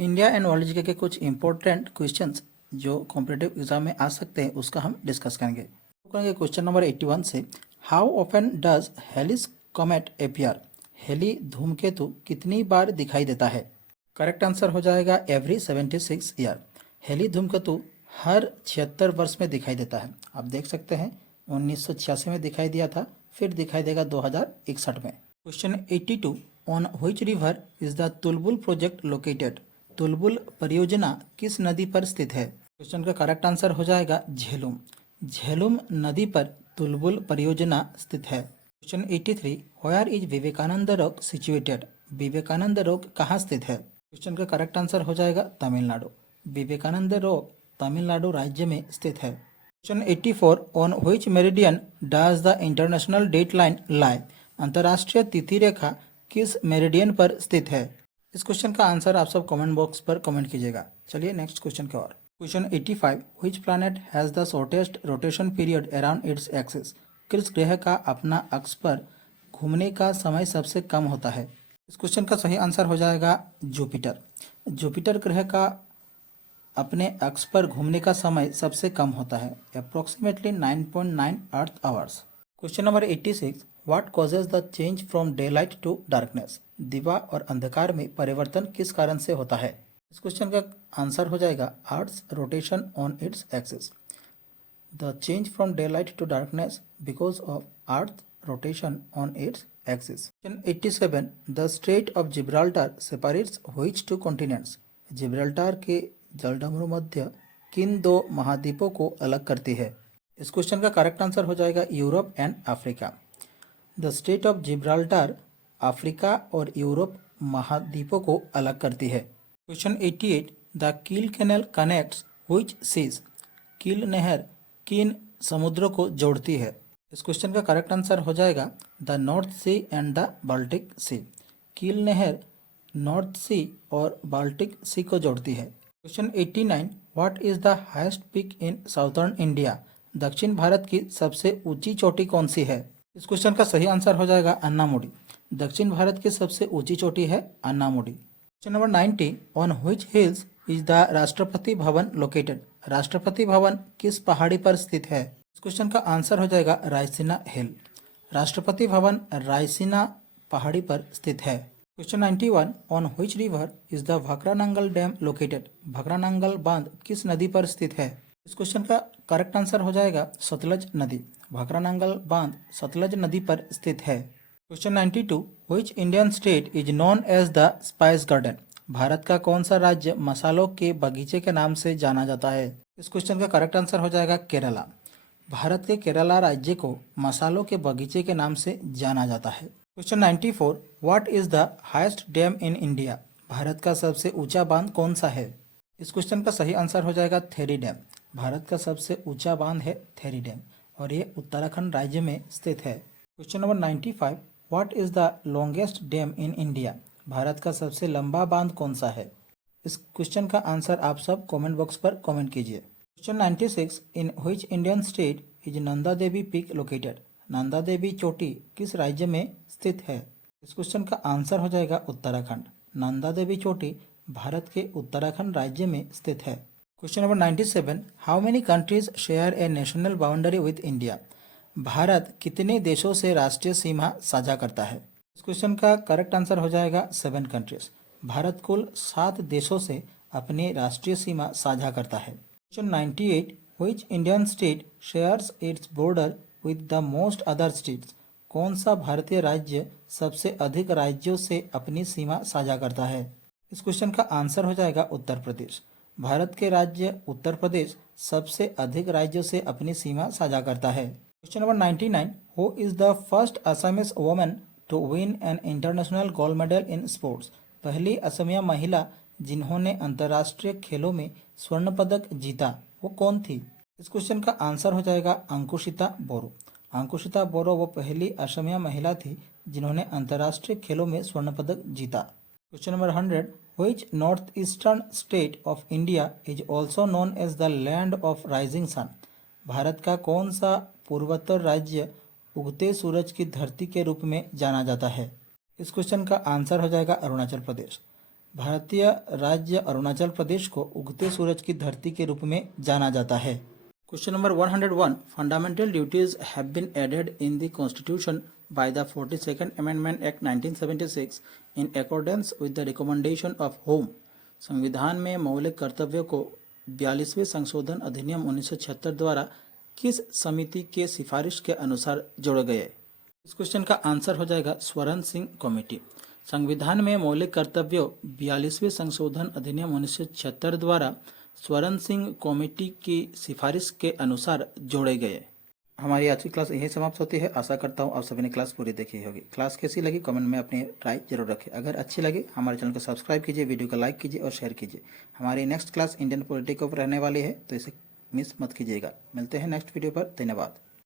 India and world GK के कुछ important questions जो कॉम्पिटेटिव एग्जाम में आ सकते हैं उसका हम डिस्कस करेंगे। क्वेश्चन नंबर 81 से, how often does Halley's comet appear? Halley धूमकेतु कितनी बार दिखाई देता है? करेक्ट आंसर हो जाएगा एवरी 76 ईयर। हेली धूमकेतु हर 76 वर्ष में दिखाई देता है। आप देख सकते हैं 1986 में दिखाई दिया था, फिर दिखाई देगा 2061 में। Question 82, on which river is the Tulbul project located? Tulbul परियोजना किस नदी पर स्थित है? क्वेश्चन का करेक्ट आंसर हो जाएगा झेलुम। झेलुम नदी पर तुलबुल परियोजना स्थित है। Question 83, where is Vivekananda rock situated? Vivekananda rock कहाँ स्थित है? क्वेश्चन का करेक्ट आंसर हो जाएगा तमिलनाडु। विवेकानंद रॉक तमिलनाडु राज्य में स्थित है। Question 84, on which meridian does the international date line lie? अंतर्राष्ट्रीय तिथि रेखा किस मेरिडियन पर स्थित है? इस क्वेश्चन का आंसर आप सब कमेंट बॉक्स पर कमेंट कीजिएगा। चलिए नेक्स्ट क्वेश्चन की ओर। Question 85, which planet has the shortest rotation period around its axis? किस ग्रह का अपना अक्ष पर घूमने का समय सबसे कम होता है? इस क्वेश्चन का सही आंसर हो जाएगा जुपिटर। जुपिटर ग्रह का अपने अक्ष पर घूमने का समय सबसे कम होता है, approximately 9.9 earth hours. Question number 86, what causes the change from daylight to darkness? दिवा और अंधकार में परिवर्तन किस कारण से होता है? इस क्वेश्चन का आंसर हो जाएगा earth's rotation on its axis. The change from daylight to darkness because of earth rotation on its axis. Question 87, the strait of Gibraltar separates which two continents? Gibraltar के जलडमरू मध्य किन दो महाद्वीपों को अलग करती है? इस क्वेश्चन का करेक्ट आंसर हो जाएगा Europe and Africa. The state of Gibraltar Africa और यूरोप महाद्वीपों को अलग करती है। क्वेश्चन 88, द कील कैनल कनेक्ट्स व्हिच सीज? कील नहर किन समुद्रों को जोड़ती है? इस क्वेश्चन का करेक्ट आंसर हो जाएगा the North Sea and the Baltic Sea. Kiel नहर नॉर्थ सी और बाल्टिक सी को जोड़ती है। Question 89, what is the highest peak in southern India? दक्षिण भारत की सबसे ऊंची चोटी कौन सी है? इस क्वेश्चन का सही आंसर हो जाएगा अन्नामुडी। दक्षिण भारत की सबसे ऊंची चोटी है Anamudi. Question number 90, on which hills is the Rashtrapati Bhavan located? Rashtrapati Bhavan किस पहाड़ी पर स्थित है? इस क्वेश्चन का आंसर हो जाएगा रायसीना हिल। राष्ट्रपति भवन रायसीना पहाड़ी पर स्थित है। Question 91, on which river is the Bhakra Nangal dam located? Bhakra Nangal बांध किस नदी पर स्थित है? इस क्वेश्चन का करेक्ट आंसर हो जाएगा सतलज नदी। भखरानांगल बांध सतलज नदी पर स्थित है। Question 92, which Indian state is known as the spice garden? Bharat का कौन सा राज्य मसालों के बगीचे के नाम से जाना जाता है? इस क्वेश्चन का करेक्ट आंसर हो जाएगा केरला। भारत के केरला राज्य को मसालों के बगीचे के नाम से जाना जाता है। Question 94, what is the highest dam in India? Bharat का सबसे ऊंचा बांध कौन सा है? इस क्वेश्चन का सही आंसर हो जाएगा थेरी डैम। भारत का सबसे ऊंचा बांध है थेरी डैम और ये उत्तराखंड राज्य में स्थित है। Question number 95, what is the longest dam in India? Bharat का सबसे लंबा बांध कौन सा है? इस क्वेश्चन का आंसर आप सब कमेंट बॉक्स पर कमेंट कीजिए। Question 96, in which Indian state is Nanda Devi peak located? Nanda Devi चोटी किस राज्य में स्थित है? इस क्वेश्चन का आंसर हो जाएगा उत्तराखंड। नंदा देवी चोटी भारत के उत्तराखंड राज्य में स्थित है। Question number 97, how many countries share A national boundary with India? Bharat कितने देशों से राष्ट्रीय सीमा साझा करता है? इस क्वेश्चन का करेक्ट आंसर हो जाएगा 7 कंट्रीज। भारत कुल 7 देशों से अपनी राष्ट्रीय सीमा साझा करता है। Question 98, which Indian state shares its border with the most other states? कौन सा भारतीय राज्य सबसे अधिक राज्यों से अपनी सीमा साझा करता है? इस क्वेश्चन का आंसर हो जाएगा उत्तर प्रदेश। भारत के राज्य उत्तर प्रदेश सबसे अधिक राज्यों से अपनी सीमा साझा करता है। Question number 99, who is the first Assamese woman to win an international gold medal in sports? पहली असमिया महिला जिन्होंने अंतर्राष्ट्रीय खेलों में स्वर्ण पदक जीता वो कौन थी? इस क्वेश्चन का आंसर हो जाएगा अंकुशिता बोरो। अंकुशिता बोरो वो पहली असमिया महिला थी जिन्होंने अंतर्राष्ट्रीय खेलों में स्वर्ण पदक जीता। Question number 100, which north eastern state of India is also known as the land of rising sun? Bharat का कौन सा पूर्वोत्तर राज्य उगते सूरज की धरती के रूप में जाना जाता है? इस क्वेश्चन का आंसर हो जाएगा अरुणाचल प्रदेश। भारतीय राज्य अरुणाचल प्रदेश को उगते सूरज की धरती के रूप में जाना जाता है। Question number 101, fundamental duties have been added in the constitution by the 42nd Amendment Act 1976 in accordance with the recommendation of whom? संविधान में मौलिक कर्तव्यों को 42वें संशोधन अधिनियम 1976 द्वारा किस समिति के सिफारिश के अनुसार जोड़े गए? इस क्वेश्चन का आंसर हो जाएगा स्वरण सिंह कमेटी। संविधान में मौलिक कर्तव्यों 42वें संशोधन अधिनियम 1976 द्वारा स्वरण सिंह कमेटी की सिफारिश के अनुसार जोड़े गए। हमारी आज की क्लास यही समाप्त होती है। आशा करता हूँ आप सभी ने क्लास पूरी देखी होगी। क्लास कैसी लगी कमेंट में अपनी राय जरूर रखें। अगर अच्छी लगी हमारे चैनल को सब्सक्राइब कीजिए, वीडियो को लाइक कीजिए और शेयर कीजिए। हमारी नेक्स्ट क्लास इंडियन पॉलिटी के ऊपर रहने वाली है, तो इसे मिस मत कीजिएगा। मिलते हैं नेक्स्ट वीडियो पर। धन्यवाद।